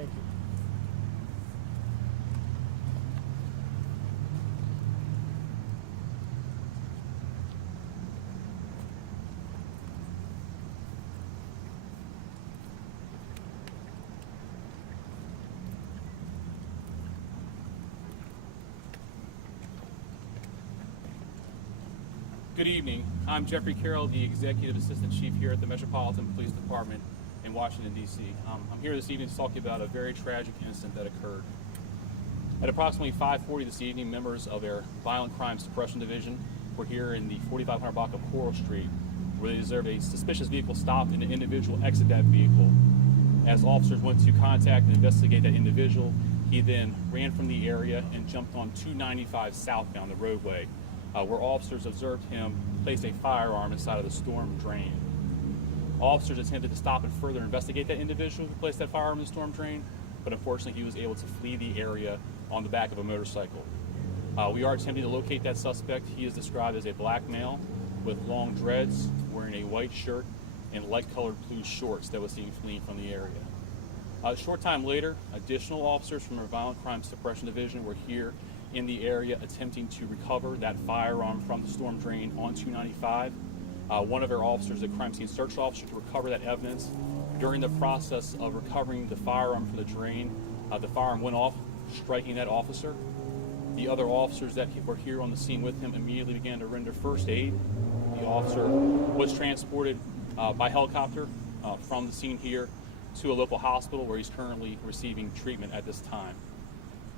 Thank you. Good evening. I'm Jeffrey Carroll, the Executive Assistant Chief here at the Metropolitan Police Department in Washington, D.C. I'm here this evening to talk to you about a very tragic incident that occurred. At approximately 5:40 this evening, members of our Violent Crime Suppression Division were here in the 4500 block of Coral Street, where they observed a suspicious vehicle stopped and an individual exit that vehicle. As officers went to contact and investigate that individual, he then ran from the area and jumped on 295 southbound, the roadway, where officers observed him place a firearm inside of the storm drain. Officers attempted to stop and further investigate that individual who placed that firearm in the storm drain, but unfortunately he was able to flee the area on the back of a motorcycle. We are attempting to locate that suspect. He is described as a black male with long dreads, wearing a white shirt and light-colored blue shorts that was seen fleeing from the area. A short time later, additional officers from our Violent Crime Suppression Division were here in the area attempting to recover that firearm from the storm drain on 295. One of our officers, a crime scene search officer, to recover that evidence. During the process of recovering the firearm from the drain, the firearm went off, striking that officer. The other officers that were here on the scene with him immediately began to render first aid. The officer was transported by helicopter from the scene here to a local hospital where he's currently receiving treatment at this time.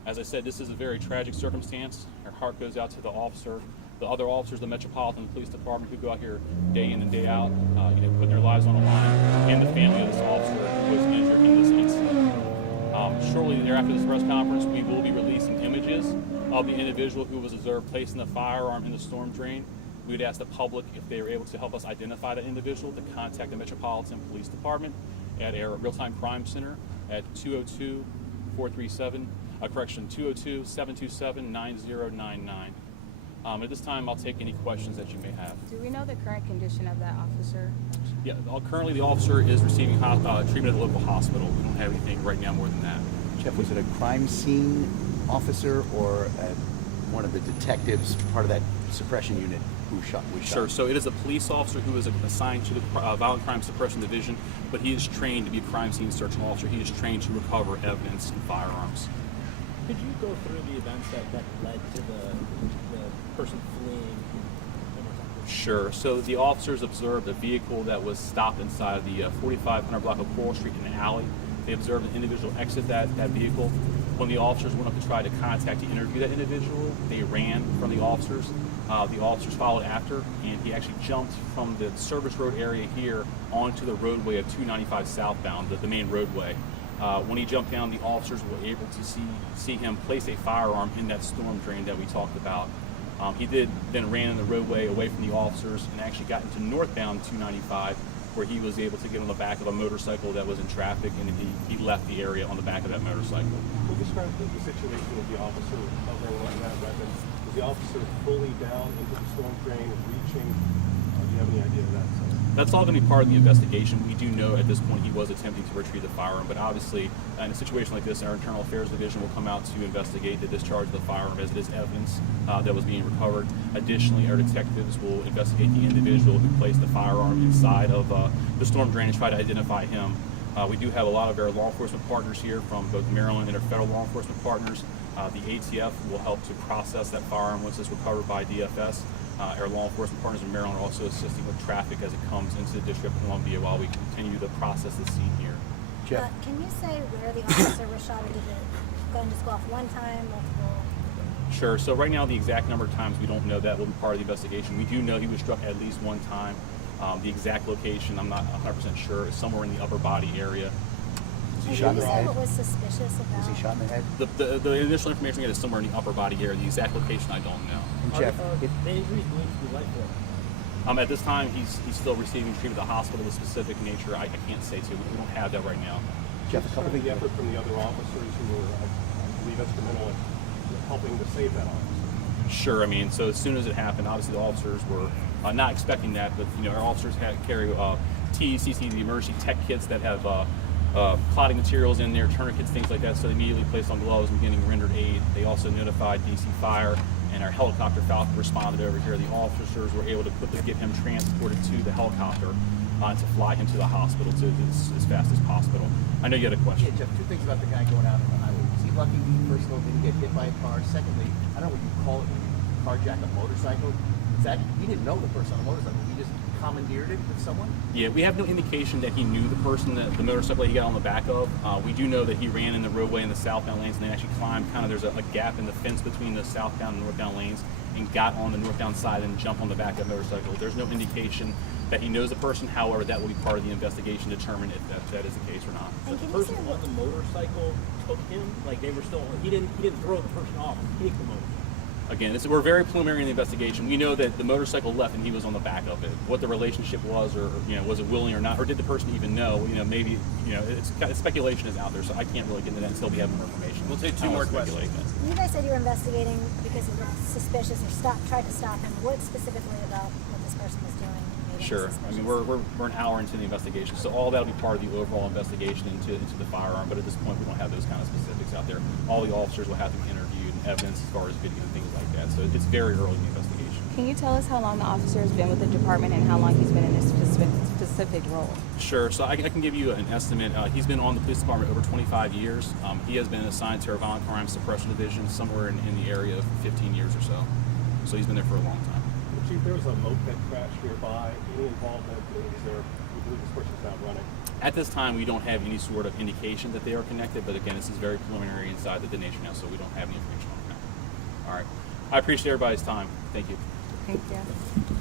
As I said, this is a very tragic circumstance. Our heart goes out to the other officers of the Metropolitan Police Department who go out here day in and day out, putting their lives on the line, and the family of this officer who was injured in this incident. Shortly thereafter this press conference, we will be releasing images of the individual who was observed placing the firearm in the storm drain. We would ask the public, if they are able to help us identify that individual, to contact the Metropolitan Police Department at our real-time crime center at 202-727-9099. At this time, I'll take any questions that you may have. Do we know the current condition of that officer? Yeah, currently the officer is receiving treatment at the local hospital. We don't have anything right now more than that. Jeff, was it a crime scene officer or one of the detectives, part of that suppression unit, was shot? Sure. So it is a police officer who is assigned to the Violent Crime Suppression Division, but he is trained to be a crime scene search officer. He is trained to recover evidence and firearms. Could you go through the events that led to the person fleeing? Sure. So the officers observed a vehicle that was stopped inside the 4500 block of Coral Street in an alley. They observed an individual exit that vehicle. When the officers went up to try to contact and interview that individual, they ran from the officers. The officers followed after, and he actually jumped from the service road area here onto the roadway of 295 southbound, the main roadway. When he jumped down, the officers were able to see him place a firearm in that storm drain that we talked about. He then ran in the roadway away from the officers and actually got into northbound 295, where he was able to get on the back of a motorcycle that was in traffic, and he left the area on the back of that motorcycle. Can you describe the situation with the officer covering that weapon? Was the officer fully down into the storm drain, reaching? Do you have any idea of that? That's all going to be part of the investigation. We do know at this point he was attempting to retrieve the firearm, but obviously in a situation like this, our Internal Affairs Division will come out to investigate the discharge of the firearm as it is evidence that was being recovered. Additionally, our detectives will investigate the individual who placed the firearm inside of the storm drain and try to identify him. We do have a lot of our law enforcement partners here from both Maryland and our federal law enforcement partners. The ATF will help to process that firearm once it's recovered by DFS. Our law enforcement partners in Maryland are also assisting with traffic as it comes into the District of Columbia while we continue to process the scene here. Jeff? Can you say where the officer was shot? Did the gun just go off one time, multiple? Sure. So right now the exact number of times we don't know. That will be part of the investigation. We do know he was struck at least one time. The exact location, I'm not 100% sure. It's somewhere in the upper body area. Was he And shot in can you the say head? what was suspicious about? Was he shot in the head? The initial information we get is somewhere in the upper body area. The exact location I don't know. And Jeff, The injuries need to be life-threatening. At this time, he's still receiving treatment at the hospital. The specific nature, I can't say to. We don't have that right now. Jeff, a couple of The effort from the other officers who were, I believe, instrumental in helping to save that officer. Sure. I mean, so as soon as it happened, obviously the officers were not expecting that, but our officers carry TECC, the emergency tech kits that have clotting materials in there, tourniquets, things like that. So they immediately placed on gloves and beginning rendered aid. They also notified DC Fire, and our helicopter Falcon responded over here. The officers were able to get him transported to the helicopter to fly him to the hospital as fast as possible. I know you had a question. Yeah, Jeff, two things about the guy going out on the highway. Was he lucky he, first of all, didn't get hit by a car? Secondly, I don't know what you call it when you carjack a motorcycle. Is that, he didn't know the person on the motorcycle. He just commandeered it with someone? Yeah, we have no indication that he knew the person, that the motorcycle he got on the back of. We do know that he ran in the roadway in the southbound lanes and then actually climbed there's a gap in the fence between the southbound and northbound lanes and got on the northbound side and jumped on the back of the motorcycle. There's no indication that he knows the person. However, that will be part of the investigation to determine if that is the case or not. And The can you person say on the motorcycle took him, like they were still. He didn't throw the person off. He kicked the motorcycle. Again, we're very preliminary in the investigation. We know that the motorcycle left and he was on the back of it. What the relationship was, or was it willing or not, or did the person even know? Maybe speculation is out there, so I can't really get into that until we have more information. We'll take two I more don't wanna speculate. questions. You guys said you were investigating because it looked suspicious or tried to stop him. What specifically about what this person was doing made him Sure. I suspicious? mean, we're an hour into the investigation, so all that'll be part of the overall investigation into the firearm. But at this point, we don't have those kind of specifics out there. All the officers will have to be interviewed and evidence as far as video and things like that. So it's very early in the investigation. Can you tell us how long the officer has been with the department and how long he's been in this specific role? Sure. So I can give you an estimate. He's been on the police department over 25 years. He has been assigned to our violent crime suppression division somewhere in the area of 15 years or so. So he's been there for a long time. Chief, there was a moped crash nearby. Any involvement? Is there? We believe this person's now running. At this time, we don't have any sort of indication that they are connected, but again, this is very preliminary inside the nation now, so we don't have any information on that. All right. I appreciate everybody's time. Thank you. Thank you.